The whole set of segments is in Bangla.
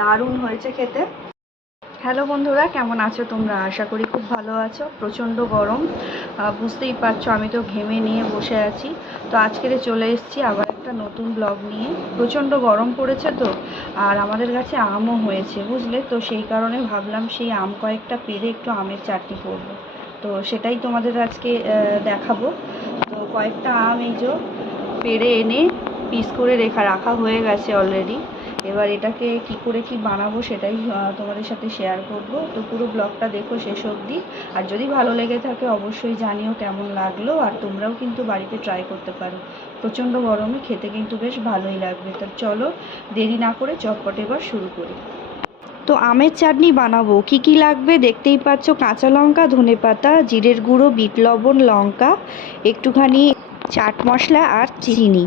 দারুণ হয়েছে খেতে। হ্যালো বন্ধুরা, কেমন আছো তোমরা? আশা করি খুব ভালো আছো। প্রচণ্ড গরম। বুঝতেই পারছ, আমি তো ঘেমে নিয়ে বসে আছি। তো আজকের চলে এসেছি, আবার একটা নতুন ব্লগ নিয়ে। প্রচণ্ড গরম পড়েছে তো, আর আমাদের কাছে আমও হয়েছে, বুঝলে? তো সেই কারণে ভাবলাম সেই আম কয়েকটা পেরে একটু আমের চাটনি করব। তো সেটাই তোমাদের আজকে দেখাবো। তো কয়েকটা আম এই যে পেরে এনে পিস করে রেখা, রাখা হয়ে গেছে অলরেডি এবার এটাকে কি করে কি বানাবো সেটাই তোমাদের সাথে শেয়ার করব। তো পুরো ব্লগটা দেখো শেষ অবধি। আর যদি ভালো লেগে থাকে অবশ্যই জানিও কেমন লাগল। আর তোমরাও কিন্তু বাড়িতে ট্রাই করতে পারো। প্রচণ্ড গরমে খেতে কিন্তু বেশ ভালোই লাগবে। তো চলো দেরি না করে চটপট এবার শুরু করি। তো আমের চাটনি বানাবো। কি কি লাগবে দেখতেই পাচ্ছ? কাঁচা লঙ্কা, ধনে পাতা, জিরের গুঁড়ো, বিট লবণ, লঙ্কা, একটুখানি চাট মশলা আর চিনি।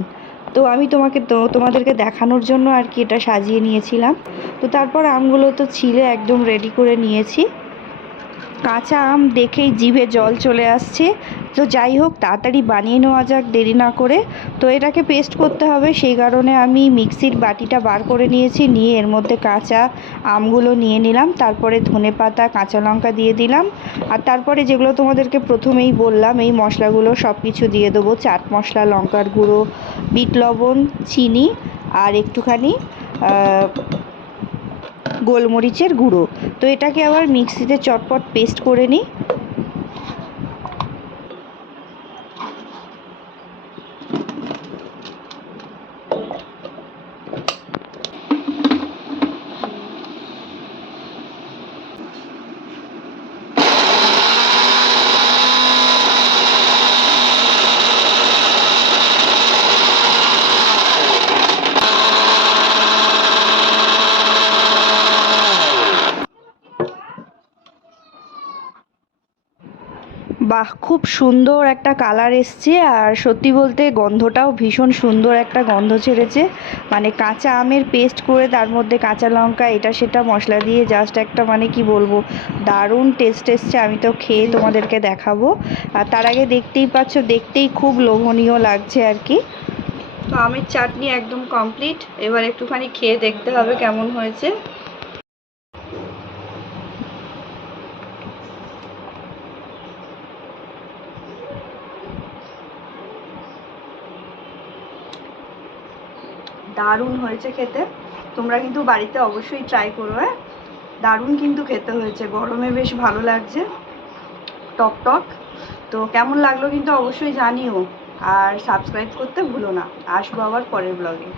তো আমি তোমাকে তো তোমাদেরকে দেখানোর জন্য আর কি এটা সাজিয়ে নিয়েছিলাম। তো তারপর আমগুলো তো ছিলে একদম রেডি করে নিয়েছি। কাঁচা আম দেখেই জিভে জল চলে আসছে। তো যাই হোক, তাড়াতাড়ি বানিয়ে নেওয়া যাক, দেরি না করে। তো এটাকে পেস্ট করতে হবে, সেই কারণে আমি মিক্সির বাটিটা বার করে নিয়েছি, নিয়ে এর মধ্যে কাঁচা আমগুলো নিয়ে নিলাম। তারপরে ধনে পাতা, কাঁচা লঙ্কা দিয়ে দিলাম। আর তারপরে যেগুলো তোমাদেরকে প্রথমেই বললাম, এই মশলাগুলো সব কিছু দিয়ে দেবো। চাট মশলা, লঙ্কার গুঁড়ো বিট লবণ, চিনি আর একটুখানি গোলমরিচের গুঁড়ো। তো এটাকে আবার মিক্সিতে চটপট পেস্ট করে নিই। বাহ, খুব সুন্দর একটা কালার এসছে আর সত্যি বলতে গন্ধটাও ভীষণ সুন্দর একটা গন্ধ ছেড়েছে। মানে কাঁচা আমের পেস্ট করে তার মধ্যে কাঁচা লঙ্কা, এটা সেটা মশলা দিয়ে জাস্ট একটা মানে কি বলব, দারুণ টেস্ট এসছে। আমি তো খেয়ে তোমাদেরকে দেখাবো। আর তার আগে দেখতেই পাচ্ছ, দেখতেই খুব লোভনীয় লাগছে আর কি। তো আমের চাটনি একদম কমপ্লিট এবার একটুখানি খেয়ে দেখতে হবে কেমন হয়েছে। দারুণ হয়েছে খেতে। তোমরা কিন্তু বাড়িতে অবশ্যই ট্রাই করো হ্যাঁ? দারুণ কিন্তু খেতে হয়েছে। গরমে বেশ ভালো লাগছে। টক টক। তো কেমন লাগল কিন্তু অবশ্যই জানিও। আর সাবস্ক্রাইব করতে ভুলো না। আসব আবার পরের ব্লগে